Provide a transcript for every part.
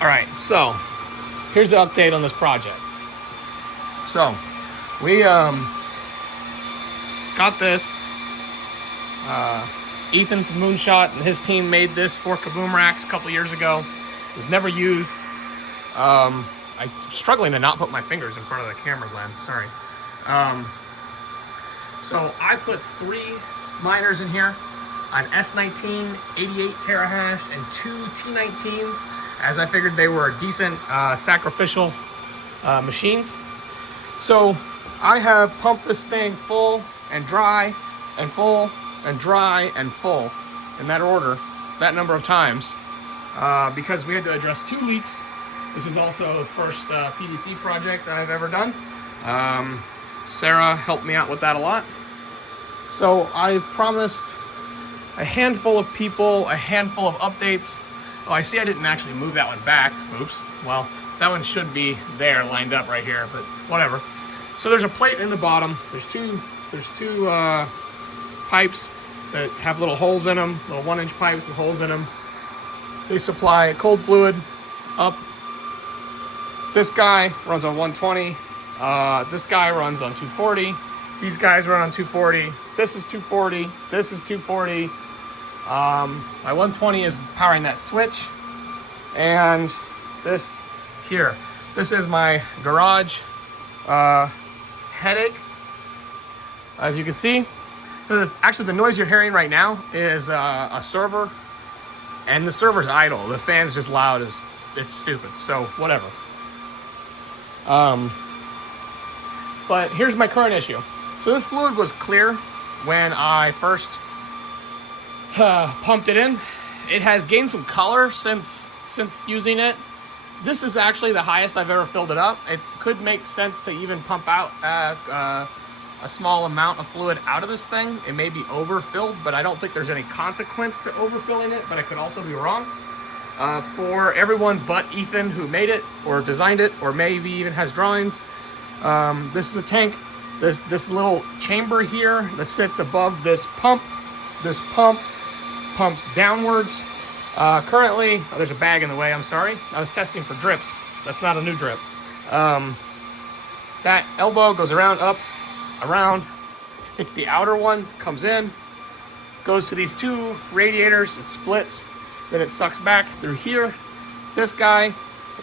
All right, so here's the update on this project. So we got this. Ethan from Moonshot and his team made this for Kaboom Racks a couple years ago. It was never used. I'm struggling to not put my fingers in front of the camera lens. Sorry. So I put 3 miners in here, an S19 88 terahash and 2 T19s, as I figured they were decent sacrificial machines. So I have pumped this thing full and dry and full and dry and full in that order, that number of times, because we had to address 2 leaks. This is also the first PVC project I've ever done. Sarah helped me out with that a lot. So I've promised a handful of people, a handful of updates. Oh, I see I didn't actually move that one back. Oops. Well, that one should be there lined up right here, but whatever. So there's a plate in the bottom. There's two pipes that have little holes in them, little 1-inch pipes with holes in them. They supply cold fluid up. This guy runs on 120. This guy runs on 240. These guys run on 240. This is 240. This is 240. My 120 is powering that switch. And this here. This is my garage headache. As you can see, actually the noise you're hearing right now is a server. And the server's idle. The fan's just loud as it's stupid. So whatever. But here's my current issue. So this fluid was clear when I first pumped it in. It has gained some color since using it. This is actually the highest I've ever filled it up. It could make sense to even pump out a small amount of fluid out of this thing. It may be overfilled, but I don't think there's any consequence to overfilling it, but I could also be wrong. For everyone but Ethan who made it or designed it or maybe even has drawings, this is a tank. This little chamber here that sits above this pump. This pump pumps downwards. Currently, there's a bag in the way, I'm sorry. I was testing for drips. That's not a new drip. That elbow goes around, up, around. Hits the outer one, comes in, goes to these 2 radiators, it splits, then it sucks back through here. This guy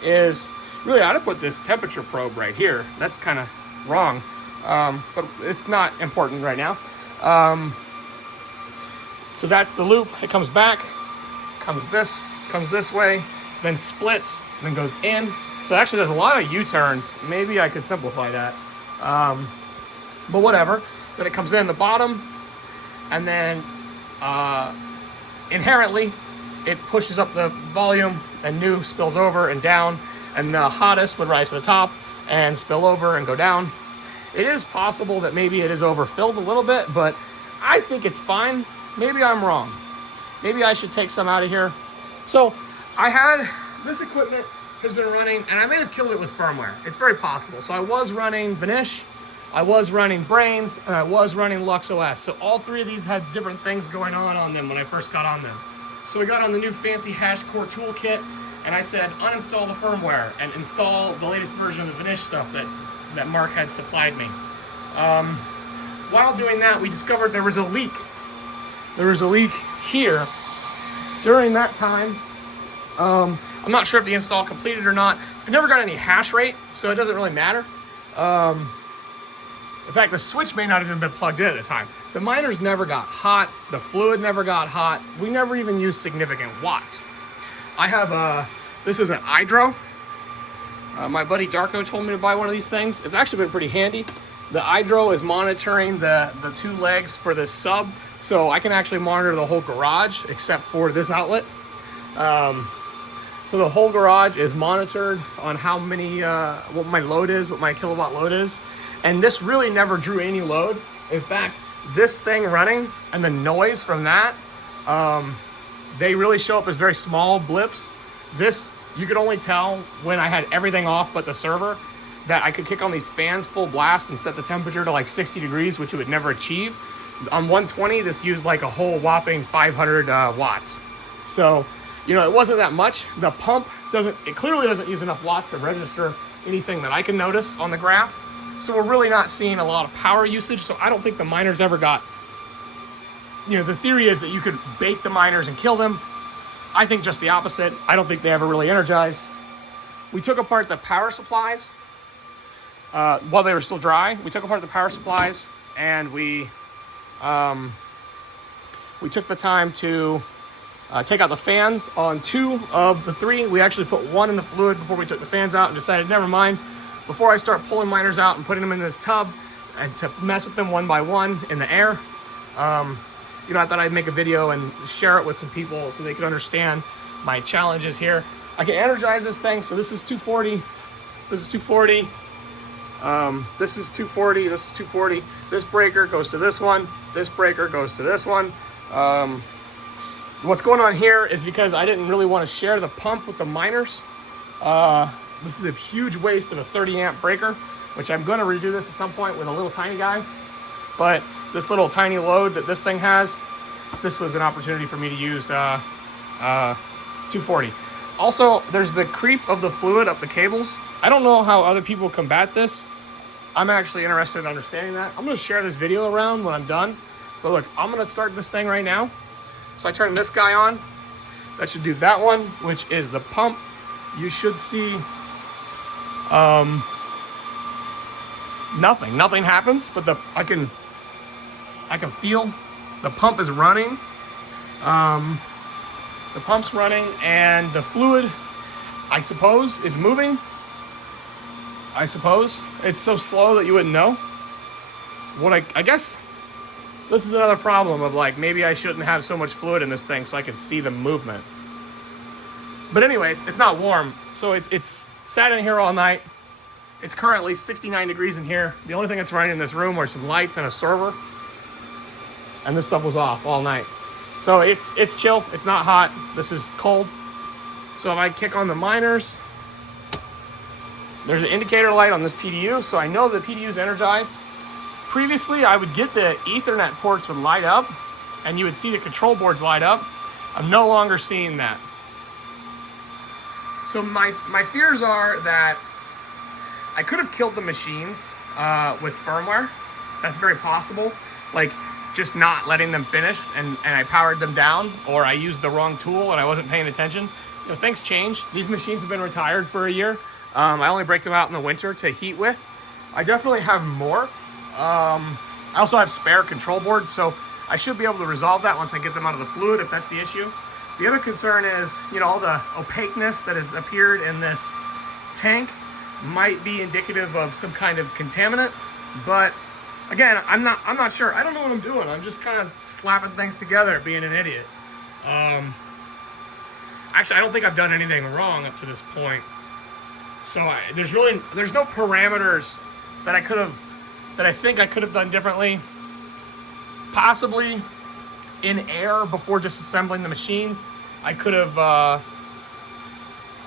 is, really I ought to put this temperature probe right here. That's kind of wrong. But it's not important right now. So that's the loop. It comes back, comes this way, then splits, then goes in. So actually there's a lot of U-turns. Maybe I could simplify that. But whatever. Then it comes in the bottom, and then inherently it pushes up the volume, and new spills over and down, and the hottest would rise to the top and spill over and go down. It is possible that maybe it is overfilled a little bit, but I think it's fine. Maybe I'm wrong. Maybe I should take some out of here. So I had this equipment has been running, and I may have killed it with firmware. It's very possible. So I was running Vanish, I was running Brains, and I was running LuxOS. So all 3 of these had different things going on them when I first got on them. So we got on the new fancy HashCore toolkit, and I said uninstall the firmware and install the latest version of the Vanish stuff that Mark had supplied me. While doing that, we discovered there was a leak. There was a leak here. During that time, I'm not sure if the install completed or not. I never got any hash rate, so it doesn't really matter. In fact, the switch may not have even been plugged in at the time. The miners never got hot. The fluid never got hot. We never even used significant watts. I have this is an iDro. My buddy Darko told me to buy one of these things. It's actually been pretty handy. The iDro is monitoring the 2 legs for this sub, so I can actually monitor the whole garage except for this outlet. So the whole garage is monitored on how many, what my load is, what my kilowatt load is. And this really never drew any load. In fact, this thing running and the noise from that, they really show up as very small blips. This, you could only tell when I had everything off but the server, that I could kick on these fans full blast and set the temperature to like 60 degrees, which it would never achieve. On 120, this used like a whole whopping 500 watts. So You know, it wasn't that much. The pump it clearly doesn't use enough watts to register anything that I can notice on the graph. So we're really not seeing a lot of power usage. So I don't think the miners ever got, you know, the theory is that you could bake the miners and kill them. I think just the opposite. I don't think they ever really energized. We took apart the power supplies while they were still dry. We took apart the power supplies and we took the time to take out the fans on 2 of the 3. We actually put 1 in the fluid before we took the fans out and decided, never mind. Before I start pulling miners out and putting them in this tub and to mess with them one by one in the air, you know, I thought I'd make a video and share it with some people so they could understand my challenges here. I can energize this thing. So this is 240. This is 240. This is 240. This is 240. This breaker goes to this one. This breaker goes to this one. What's going on here is because I didn't really want to share the pump with the miners. This is a huge waste of a 30 amp breaker, which I'm going to redo this at some point with a little tiny guy. But this little tiny load that this thing has, this was an opportunity for me to use 240. Also, there's the creep of the fluid up the cables. I don't know how other people combat this. I'm actually interested in understanding that. I'm going to share this video around when I'm done. But look, I'm going to start this thing right now. So I turn this guy on. That should do that one, which is the pump. You should see nothing happens, but I can feel the pump is running. The pump's running and the fluid, I suppose, is moving. I suppose it's so slow that you wouldn't know. What I guess this is another problem of like, maybe I shouldn't have so much fluid in this thing so I can see the movement. But anyway, it's not warm. So it's sat in here all night. It's currently 69 degrees in here. The only thing that's running in this room are some lights and a server. And this stuff was off all night. So it's chill. It's not hot. This is cold. So if I kick on the miners, there's an indicator light on this PDU. So I know the PDU is energized. Previously, I would get the Ethernet ports would light up and you would see the control boards light up. I'm no longer seeing that. So my fears are that I could have killed the machines with firmware. That's very possible. Like just not letting them finish and I powered them down, or I used the wrong tool and I wasn't paying attention. You know, things change. These machines have been retired for a year. I only break them out in the winter to heat with. I definitely have more. I also have spare control boards, so I should be able to resolve that once I get them out of the fluid, if that's the issue. The other concern is, you know, all the opaqueness that has appeared in this tank might be indicative of some kind of contaminant, but again, I'm not sure. I don't know what I'm doing. I'm just kind of slapping things together, being an idiot. Actually, I don't think I've done anything wrong up to this point. So there's no parameters that I think I could have done differently. Possibly in air before disassembling the machines, I could have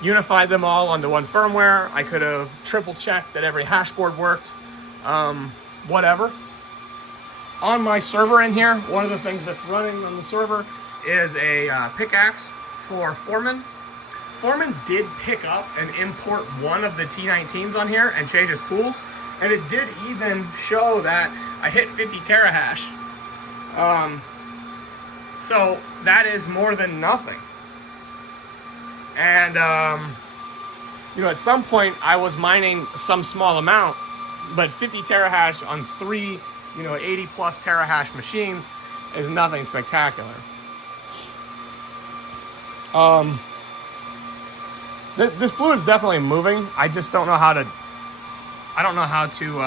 unified them all onto one firmware. I could have triple checked that every hash board worked. Whatever. On my server in here, one of the things that's running on the server is a pickaxe for Foreman. Foreman did pick up and import one of the T19s on here and change his pools, and it did even show that I hit 50 terahash. So that is more than nothing. And you know, at some point I was mining some small amount, but 50 terahash on 3, you know, 80 plus terahash machines is nothing spectacular. This fluid's definitely moving. I just don't know how to. I don't know how to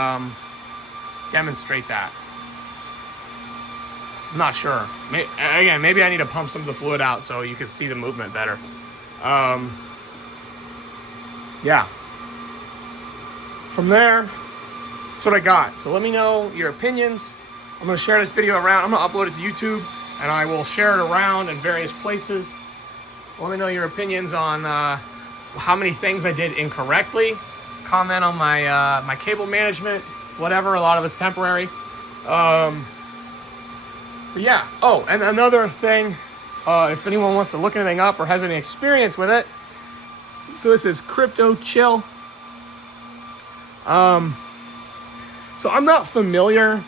demonstrate that. I'm not sure. Again, maybe I need to pump some of the fluid out so you can see the movement better. Yeah. From there, that's what I got. So let me know your opinions. I'm going to share this video around. I'm going to upload it to YouTube, and I will share it around in various places. Let me know your opinions on how many things I did incorrectly. Comment on my my cable management, whatever. A lot of it's temporary. But yeah. Oh, and another thing if anyone wants to look anything up or has any experience with it. So this is Crypto Chill. So I'm not familiar.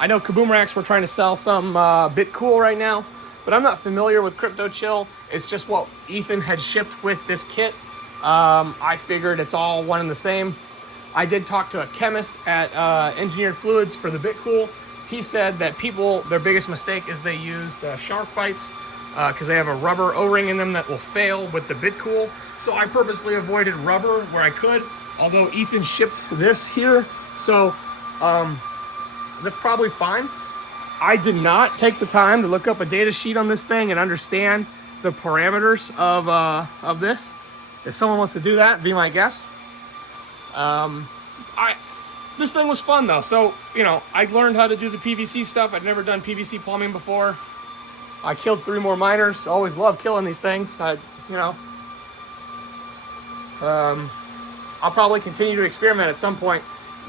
I know Kaboom Racks were trying to sell some BitCool right now, but I'm not familiar with Crypto Chill. It's just what Ethan had shipped with this kit. I figured it's all one and the same. I did talk to a chemist at Engineered Fluids for the BitCool. He said that people, their biggest mistake is they use shark bites because they have a rubber O-ring in them that will fail with the BitCool. So I purposely avoided rubber where I could, although Ethan shipped this here. So that's probably fine. I did not take the time to look up a data sheet on this thing and understand the parameters of this. If someone wants to do that, be my guest. This thing was fun though. So, you know, I learned how to do the PVC stuff. I'd never done PVC plumbing before. I killed 3 more miners. Always love killing these things. I'll probably continue to experiment at some point.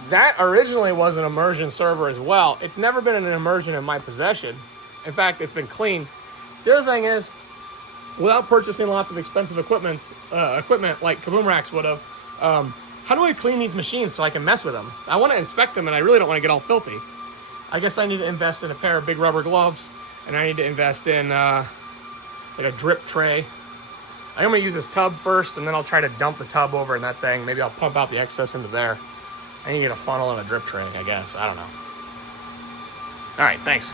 That originally was an immersion server as well. It's never been an immersion in my possession. In fact, it's been cleaned. The other thing is, without purchasing lots of expensive equipment like Kaboom Racks would have, how do I clean these machines so I can mess with them? I want to inspect them and I really don't want to get all filthy. I guess I need to invest in a pair of big rubber gloves, and I need to invest in like a drip tray. I'm going to use this tub first, and then I'll try to dump the tub over in that thing. Maybe I'll pump out the excess into there. I need to get a funnel and a drip tray, I guess. I don't know. All right, thanks.